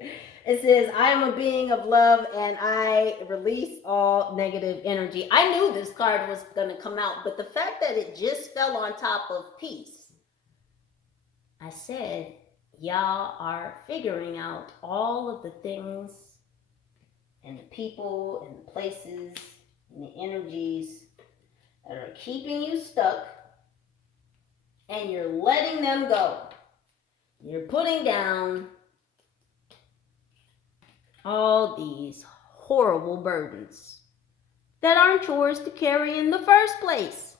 It says, I am a being of love and I release all negative energy. I knew this card was going to come out, but the fact that it just fell on top of peace, I said, y'all are figuring out all of the things and the people and the places and the energies that are keeping you stuck, and you're letting them go. You're putting down all these horrible burdens that aren't yours to carry in the first place.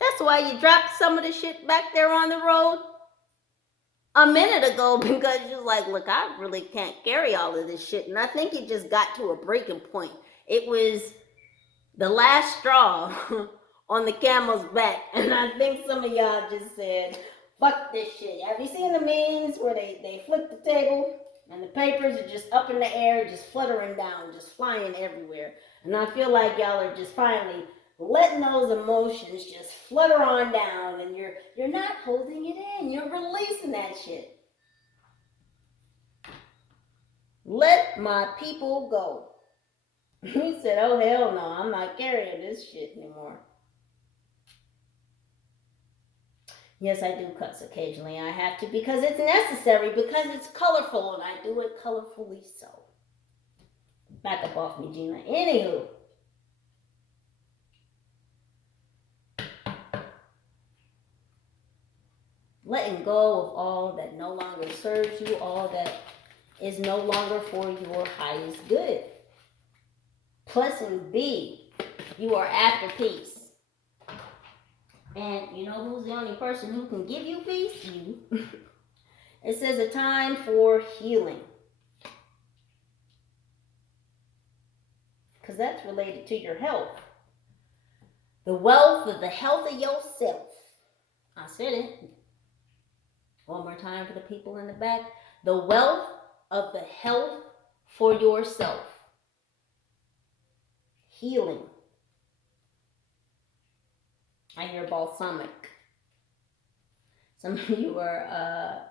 That's why you dropped some of the shit back there on the road a minute ago, because you're like, look, I really can't carry all of this shit. And I think it just got to a breaking point. It was the last straw on the camel's back. And I think some of y'all just said, fuck this shit. Have you seen the memes where they flip the table and the papers are just up in the air, just fluttering down, just flying everywhere? And I feel like y'all are just finally letting those emotions just flutter on down, and you're not holding it in. You're releasing that shit. Let my people go. He said, oh hell no, I'm not carrying this shit anymore. Yes, I do cuss occasionally. I have to, because it's necessary, because it's colorful, and I do it colorfully so. Back up off me, Gina. Anywho. Letting go of all that no longer serves you, all that is no longer for your highest good. Plus, B, you are after peace. And you know who's the only person who can give you peace? You. It says a time for healing. Because that's related to your health. The wealth of the health of yourself. I said it. One more time for the people in the back. The wealth of the health for yourself. Healing. I hear balsamic. Some of you are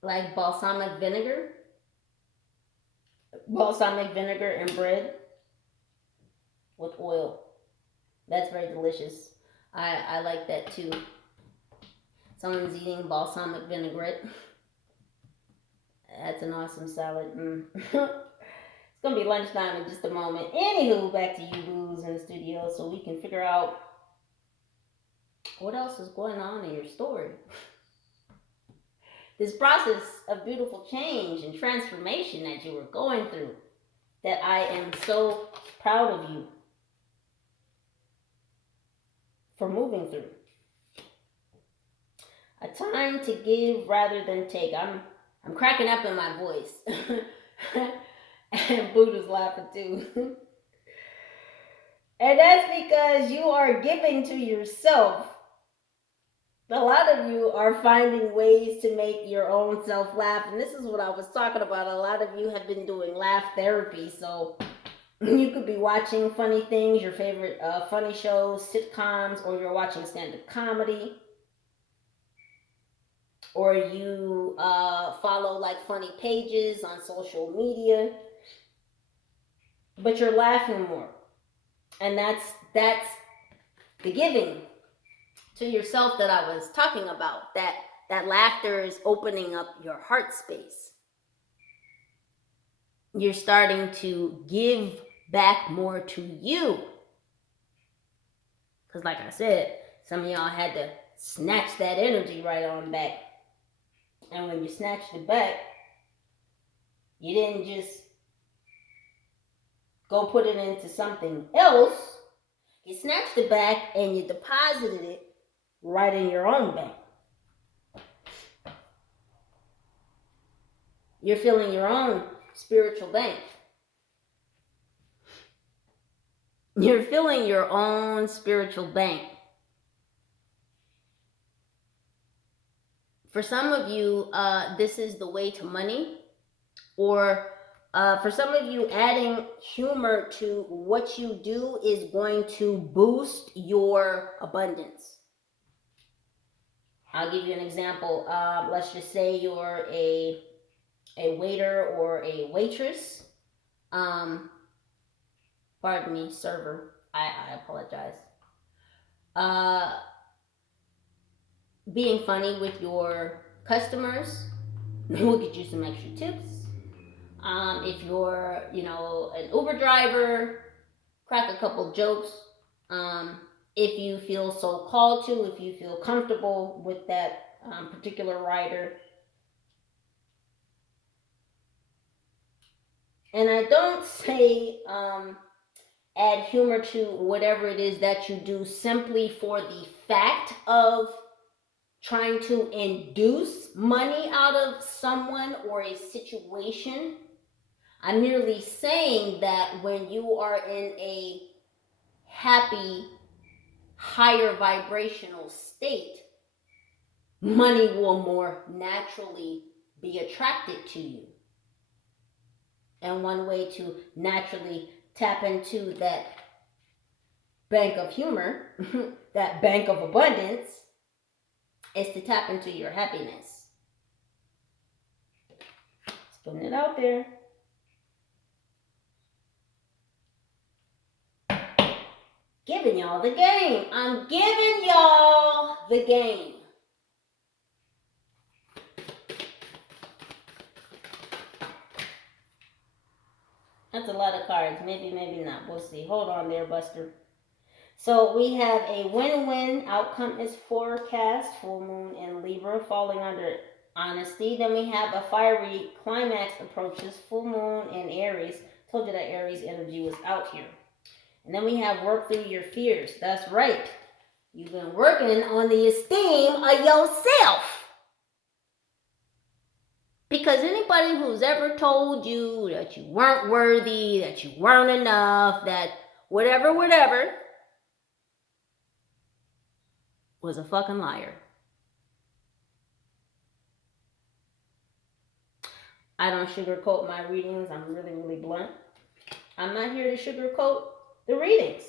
like balsamic vinegar. Balsamic vinegar and bread with oil. That's very delicious. I like that too. Someone's eating balsamic vinaigrette. That's an awesome salad. It's going to be lunchtime in just a moment. Anywho, back to you boos in the studio so we can figure out what else is going on in your story. This process of beautiful change and transformation that you were going through, that I am so proud of you for moving through. A time to give rather than take. I'm cracking up in my voice. And Buddha's laughing too. And that's because you are giving to yourself. A lot of you are finding ways to make your own self laugh. And this is what I was talking about. A lot of you have been doing laugh therapy. So you could be watching funny things, your favorite funny shows, sitcoms, or you're watching stand-up comedy. Or you follow like funny pages on social media. But you're laughing more. And that's the giving to yourself that I was talking about. That laughter is opening up your heart space. You're starting to give back more to you. Because like I said, some of y'all had to snatch that energy right on back. And when you snatched it back, you didn't just go put it into something else. You snatched it back and you deposited it right in your own bank. You're filling your own spiritual bank. You're filling your own spiritual bank. For some of you, this is the way to money. Or for some of you, adding humor to what you do is going to boost your abundance. I'll give you an example. Let's just say you're a waiter or a waitress. Pardon me, server. I apologize. Being funny with your customers. We'll get you some extra tips. If you're, an Uber driver, crack a couple jokes. If you feel so called to, if you feel comfortable with that particular rider. And I don't say add humor to whatever it is that you do simply for the fact of trying to induce money out of someone or a situation. I'm merely saying that when you are in a happy, higher vibrational state, money will more naturally be attracted to you. And one way to naturally tap into that bank of humor, that bank of abundance, is to tap into your happiness. Just putting it out there. Giving y'all the game. I'm giving y'all the game. That's a lot of cards. Maybe, maybe not. We'll see. Hold on there, Buster. So we have a win-win. Outcome is forecast. Full moon in Libra, falling under honesty. Then we have a fiery climax approaches. Full moon in Aries. Told you that Aries energy was out here. And then we have work through your fears. That's right. You've been working on the esteem of yourself. Because anybody who's ever told you that you weren't worthy, that you weren't enough, that whatever, was a fucking liar. I don't sugarcoat my readings. I'm really, really blunt. I'm not here to sugarcoat the readings.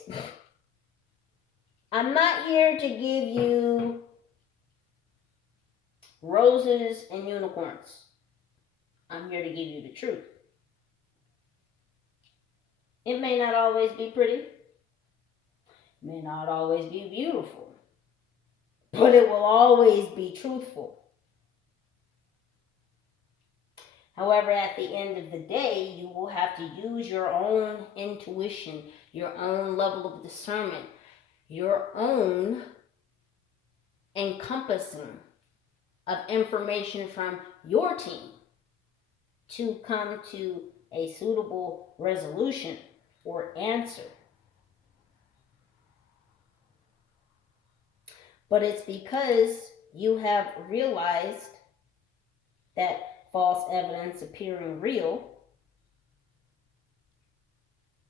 I'm not here to give you roses and unicorns. I'm here to give you the truth. It may not always be pretty. It may not always be beautiful. But it will always be truthful. However, at the end of the day, you will have to use your own intuition, your own level of discernment, your own encompassing of information from your team to come to a suitable resolution or answer. But it's because you have realized that false evidence appearing real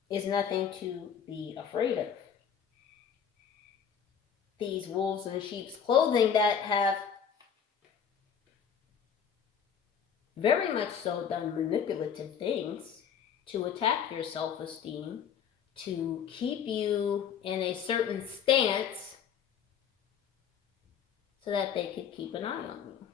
is nothing to be afraid of. These wolves in sheep's clothing that have very much so done manipulative things to attack your self-esteem, to keep you in a certain stance so that they could keep an eye on you.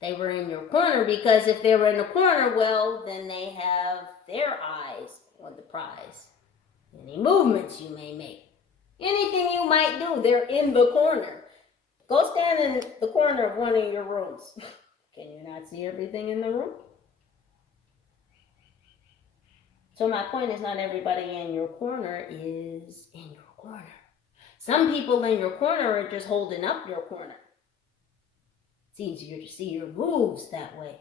They were in your corner because if they were in the corner, well, then they have their eyes on the prize. Any movements you may make, anything you might do, they're in the corner. Go stand in the corner of one of your rooms. Can you not see everything in the room? So my point is, not everybody in your corner is in your corner. Some people in your corner are just holding up your corner. It's easier to see your moves that way,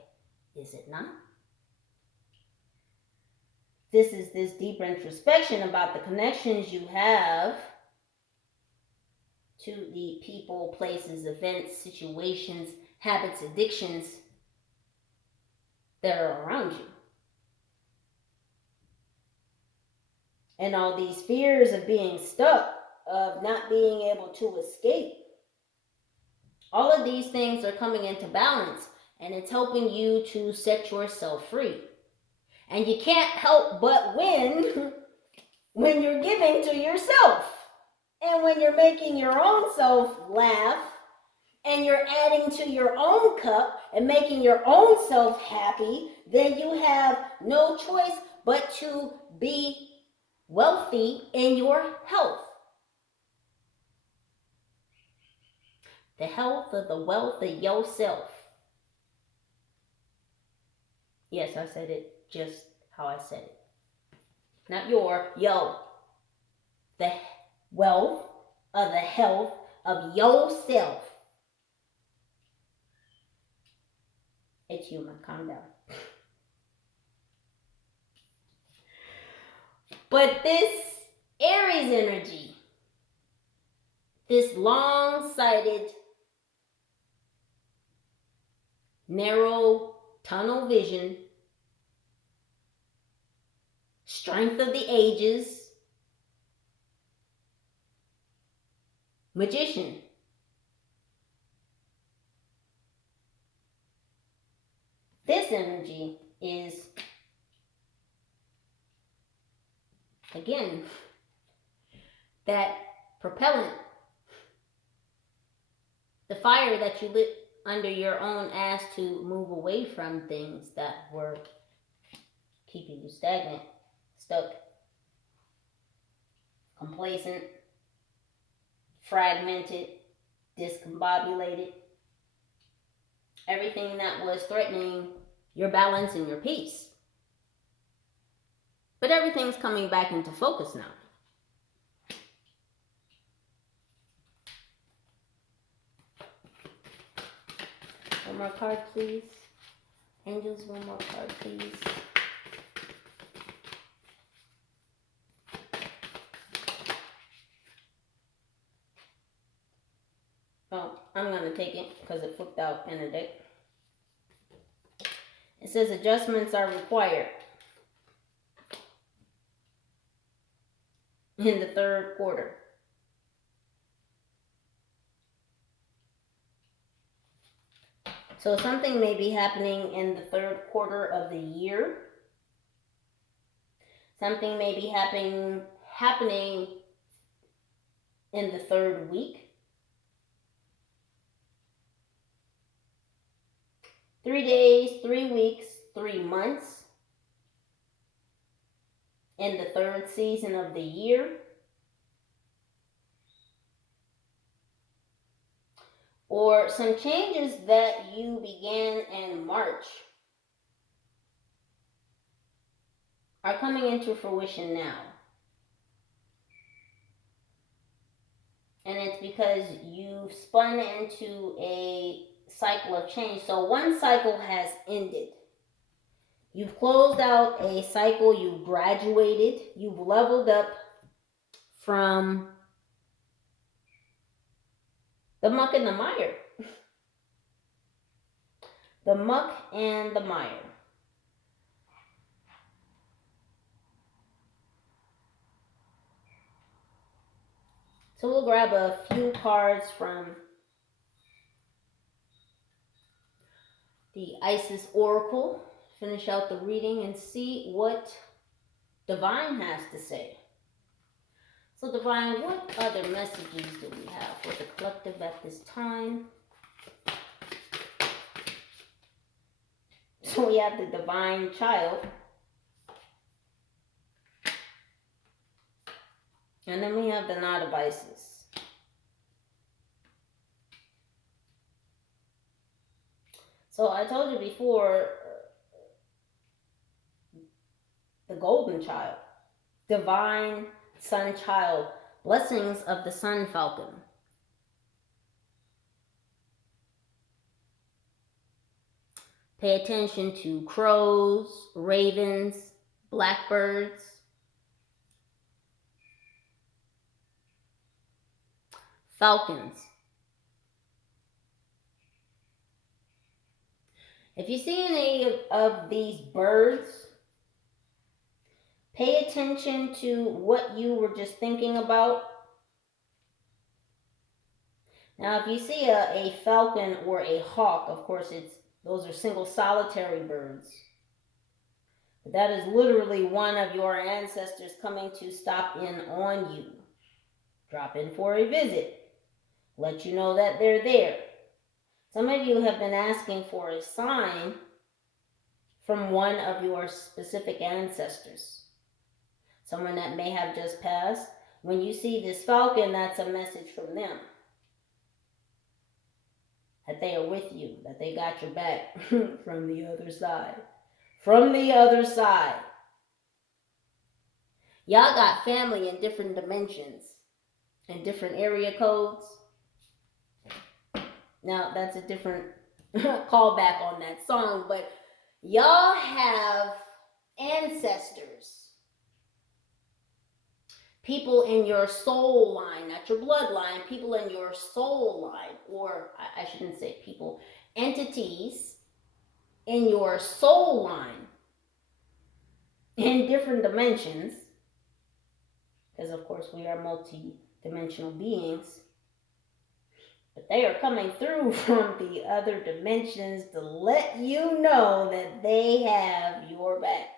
is it not? This is this deeper introspection about the connections you have to the people, places, events, situations, habits, addictions that are around you. And all these fears of being stuck, of not being able to escape. All of these things are coming into balance, and it's helping you to set yourself free. And you can't help but win when you're giving to yourself. And when you're making your own self laugh and you're adding to your own cup and making your own self happy, then you have no choice but to be wealthy in your health. The health of the wealth of yourself. Yes, I said it just how I said it. Not yo. The wealth of the health of yourself. It's human, calm down. But this Aries energy, this long-sighted, narrow tunnel vision, strength of the ages, magician. This energy is, again, that propellant, the fire that you lit under your own ass to move away from things that were keeping you stagnant, stuck, complacent, fragmented, discombobulated. Everything that was threatening your balance and your peace. But everything's coming back into focus now. One more card, please. Angels, one more card, please. Oh, I'm going to take it because it flipped out in the deck. It says adjustments are required in the third quarter. So something may be happening in the third quarter of the year. Something may be happening in the third week. 3 days, 3 weeks, 3 months in the third season of the year. Or some changes that you began in March are coming into fruition now. And it's because you've spun into a cycle of change. So one cycle has ended. You've closed out a cycle, you've graduated, you've leveled up from the muck and the mire. The muck and the mire. So we'll grab a few cards from the Isis Oracle, finish out the reading and see what Divine has to say. So Divine, what other messages do we have for the collective at this time? So we have the Divine Child. And then we have the Knot of Isis. So I told you before, the Golden Child, Divine Sun Child, blessings of the Sun Falcon. Pay attention to crows, ravens, blackbirds. Falcons. If you see any of these birds, pay attention to what you were just thinking about. Now, if you see a falcon or a hawk, of course, those are single solitary birds. But that is literally one of your ancestors coming to stop in on you. Drop in for a visit. Let you know that they're there. Some of you have been asking for a sign from one of your specific ancestors, someone that may have just passed. When you see this falcon, that's a message from them, that they are with you, that they got your back from the other side. From the other side. Y'all got family in different dimensions and different area codes. Now, that's a different callback on that song, but y'all have ancestors, people in your soul line, not your bloodline, people in your soul line, or I shouldn't say people, entities in your soul line in different dimensions, because of course we are multi-dimensional beings. But they are coming through from the other dimensions to let you know that they have your back.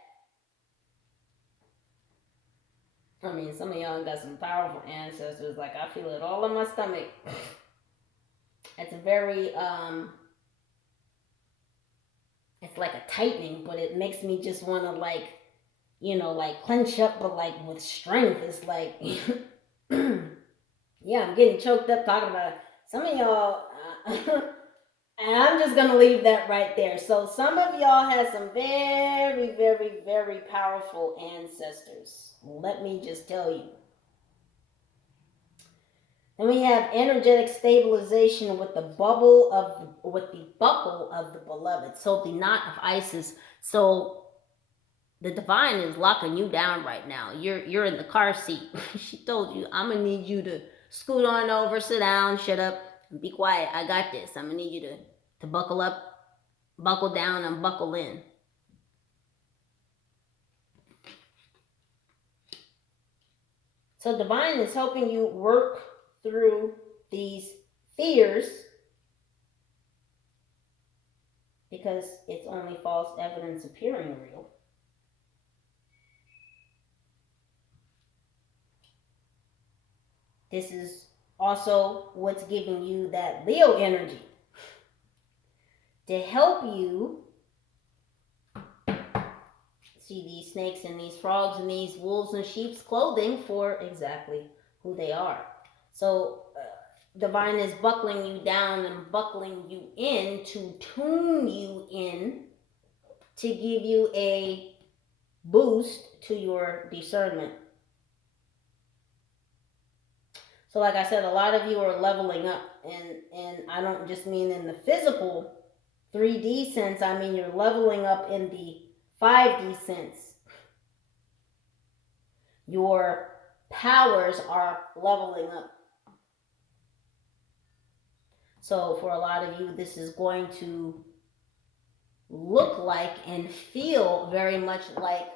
I mean, some of y'all got some powerful ancestors. Like, I feel it all in my stomach. It's a very, it's like a tightening, but it makes me just want to, like, you know, like clench up, but like with strength. It's like, yeah, I'm getting choked up talking about it. Some of y'all, and I'm just going to leave that right there. So some of y'all have some very, very, very powerful ancestors. Let me just tell you. Then we have energetic stabilization with the buckle of the beloved. So the knot of Isis. So the divine is locking you down right now. You're in the car seat. She told you, I'm gonna need you to scoot on over, sit down, shut up, and be quiet. I got this. I'm gonna need you to buckle up, buckle down, and buckle in. So divine is helping you work through these fears, because it's only false evidence appearing real. This is also what's giving you that Leo energy to help you see these snakes and these frogs and these wolves in sheep's clothing for exactly who they are. So divine is buckling you down and buckling you in to tune you in to give you a boost to your discernment. So like I said, a lot of you are leveling up, and I don't just mean in the physical 3D sense, I mean you're leveling up in the 5D sense. Your powers are leveling up. So for a lot of you, this is going to look like and feel very much like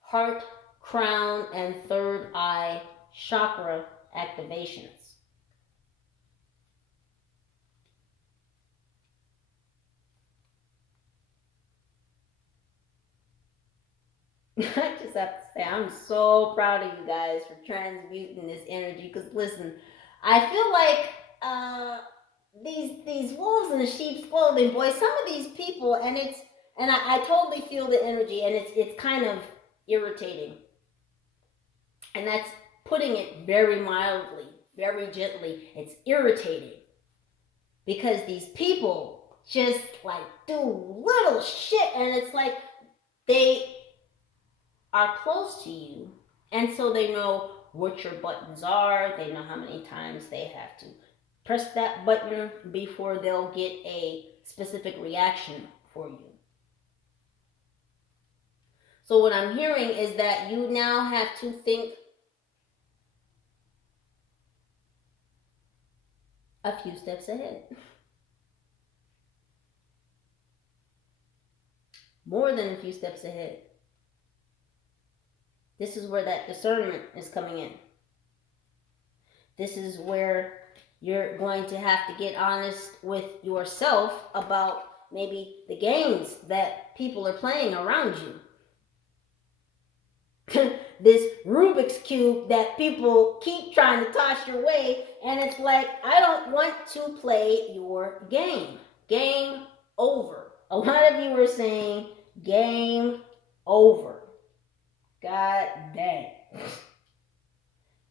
heart, crown, and third eye chakra activations. I just have to say, I'm so proud of you guys for transmuting this energy. Because listen, I feel like these wolves in the sheep's clothing, boy, some of these people, and I totally feel the energy, and it's kind of irritating. And that's putting it very mildly, very gently. It's irritating. Because these people just like do little shit, and it's like they are close to you, and so they know what your buttons are. They know how many times they have to press that button before they'll get a specific reaction for you. So what I'm hearing is that you now have to think a few steps ahead. More than a few steps ahead. This is where that discernment is coming in. This is where you're going to have to get honest with yourself about maybe the games that people are playing around you. This Rubik's Cube that people keep trying to toss your way, and it's like, I don't want to play your game. game over. A lot of you were saying game over. God dang.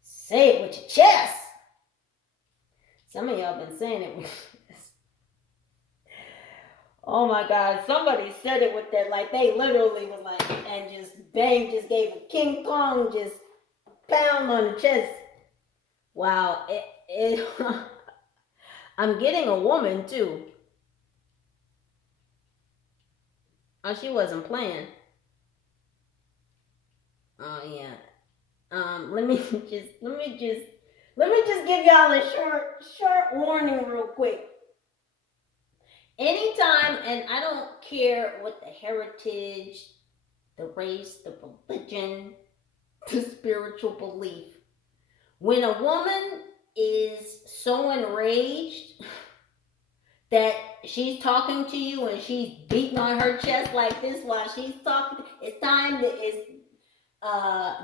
Say it with your chest. Some of y'all been saying it with oh my God, somebody said it with that, like they literally was like, and just bang, just gave a King Kong just pound on the chest. Wow, I'm getting a woman too. Oh, she wasn't playing. Oh yeah. Let me just give y'all a short warning real quick. Anytime, and I don't care what the heritage, the race, the religion, the spiritual belief. When a woman is so enraged that she's talking to you and she's beating on her chest like this while she's talking, it's time to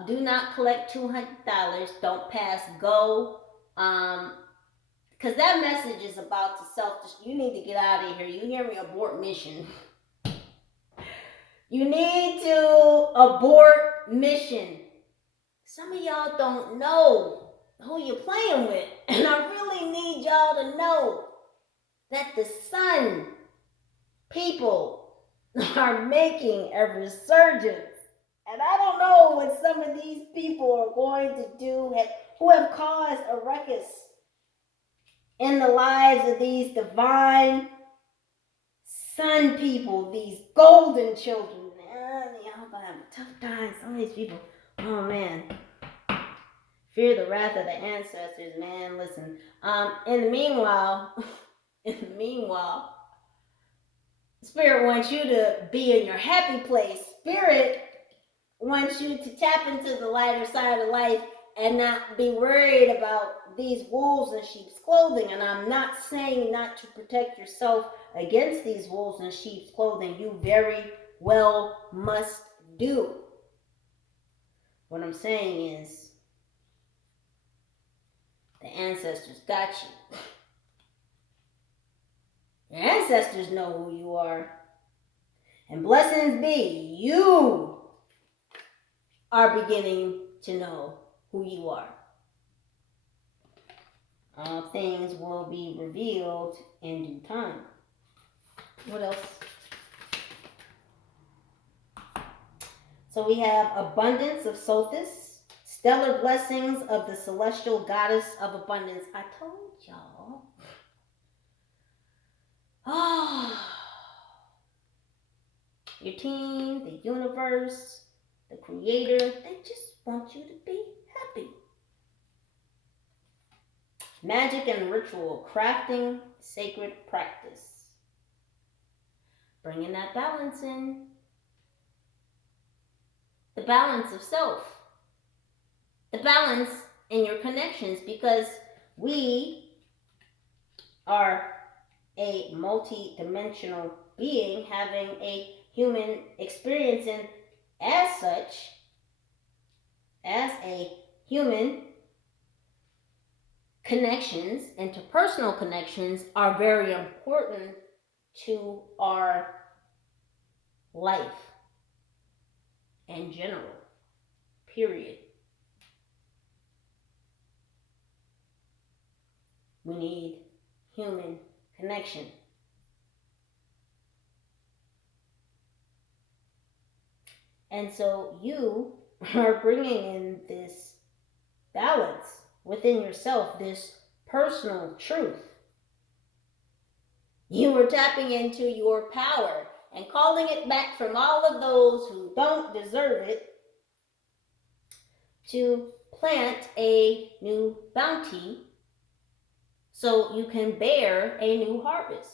do not collect $200. Don't pass go. Because that message is about to you need to get out of here. You hear me? Abort mission. You need to abort mission. Some of y'all don't know who you're playing with. And I really need y'all to know that the sun people are making a resurgence. And I don't know what some of these people are going to do who have caused a ruckus in the lives of these divine sun people, these golden children. Y'all gonna have a tough time. Some of these people, oh man. Fear the wrath of the ancestors, man. Listen. In the meanwhile, Spirit wants you to be in your happy place. Spirit wants you to tap into the lighter side of life and not be worried about these wolves in sheep's clothing. And I'm not saying not to protect yourself against these wolves in sheep's clothing. You very well must do. What I'm saying is, the ancestors got you. Your ancestors know who you are. And blessings be, you are beginning to know who you are. All things will be revealed in due time. What else? So we have abundance of Sothis, stellar blessings of the celestial goddess of abundance. I told y'all. Your team, the universe, the creator, they just want you to be happy. Magic and ritual, crafting, sacred practice. Bringing that balance in. The balance of self. The balance in your connections, because we are a multi-dimensional being having a human experience, and as such, as a human, connections, interpersonal connections, are very important to our life in general, period. We need human connection. And so you are bringing in this balance within yourself, this personal truth. You are tapping into your power and calling it back from all of those who don't deserve it to plant a new bounty so you can bear a new harvest.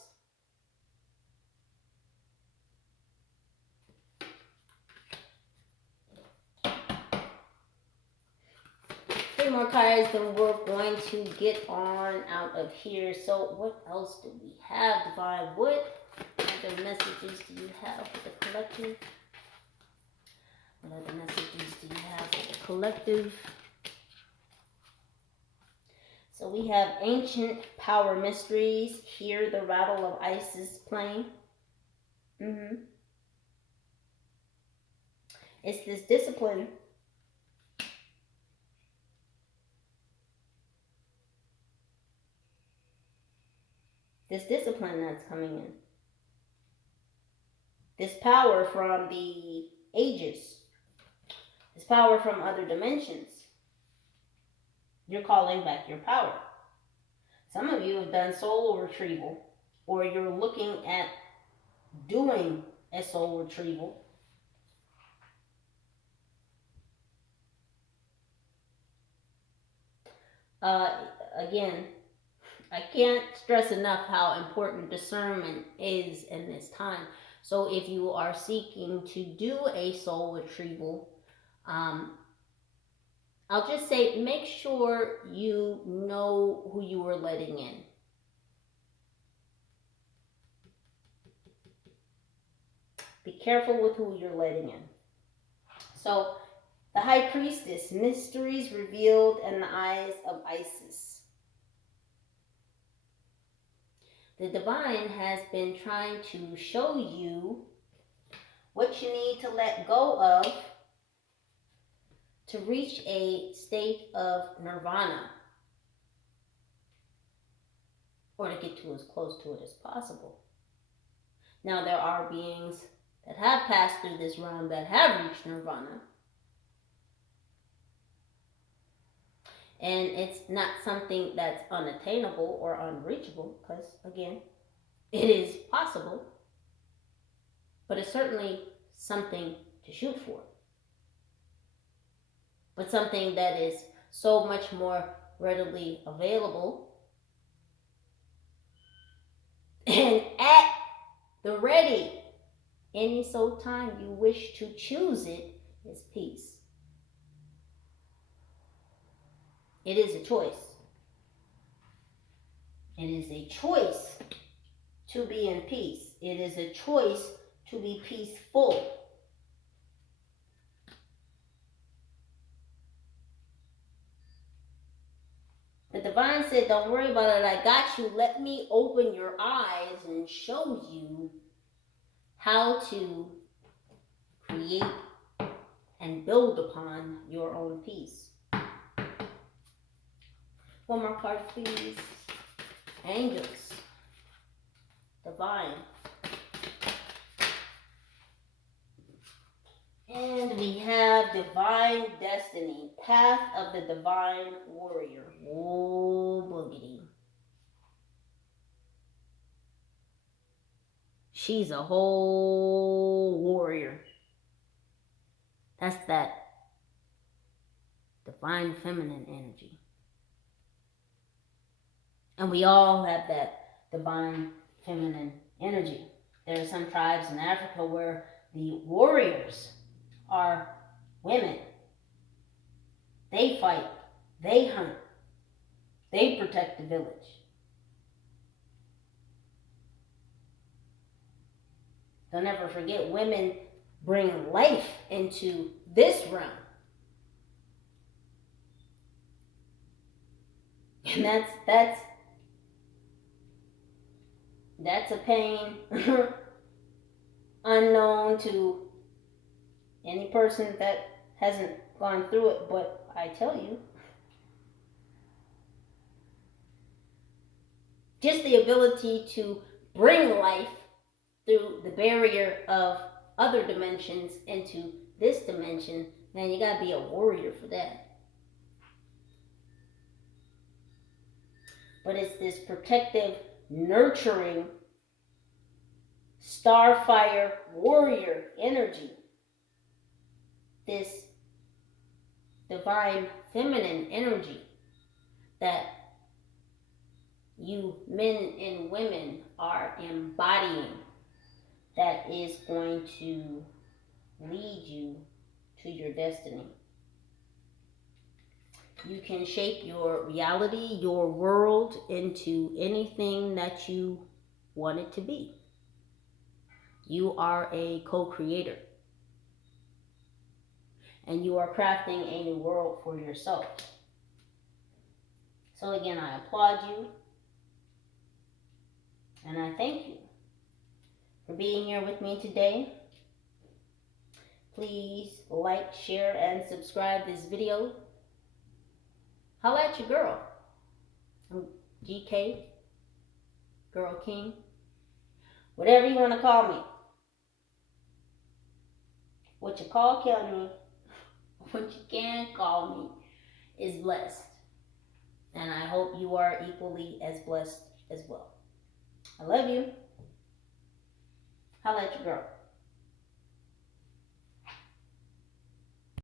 Three more cards, then we're going to get on out of here. So what else do we have, Divine? What other messages do you have for the collective? What other messages do you have for the collective? So we have ancient power mysteries. Hear the rattle of ices playing. It's this discipline. This discipline that's coming in. This power from the ages. This power from other dimensions. You're calling back your power. Some of you have done soul retrieval, or you're looking at doing a soul retrieval. Again, I can't stress enough how important discernment is in this time. So if you are seeking to do a soul retrieval, I'll just say make sure you know who you are letting in. Be careful with who you're letting in. So, the High Priestess, mysteries revealed in the eyes of Isis. The divine has been trying to show you what you need to let go of to reach a state of nirvana, or to get to as close to it as possible. Now, there are beings that have passed through this realm that have reached nirvana. And it's not something that's unattainable or unreachable, because, again, it is possible. But it's certainly something to shoot for. But something that is so much more readily available. And at the ready, any so time you wish to choose it, is peace. It is a choice. It is a choice to be in peace. It is a choice to be peaceful. The divine said, don't worry about it, I got you. Let me open your eyes and show you how to create and build upon your own peace. One more card, please. Angels. Divine. And we have divine destiny. Path of the divine warrior. Oh, boogity. She's a whole warrior. That's that divine feminine energy. And we all have that divine feminine energy. There are some tribes in Africa where the warriors are women. They fight, they hunt, they protect the village. Don't ever forget, women bring life into this realm. And that's a pain unknown to any person that hasn't gone through it, but I tell you, just the ability to bring life through the barrier of other dimensions into this dimension, man, you gotta be a warrior for that. But it's this protective, nurturing, starfire warrior energy. This divine feminine energy that you men and women are embodying, that is going to lead you to your destiny. You can shape your reality, your world, into anything that you want it to be. You are a co-creator. And you are crafting a new world for yourself. So again, I applaud you and I thank you for being here with me today. Please like, share, and subscribe this video. Holla at your girl. I'm GK, Girl King, whatever you want to call me. What you call me, what you can call me is blessed. And I hope you are equally as blessed as well. I love you. Holla at your girl.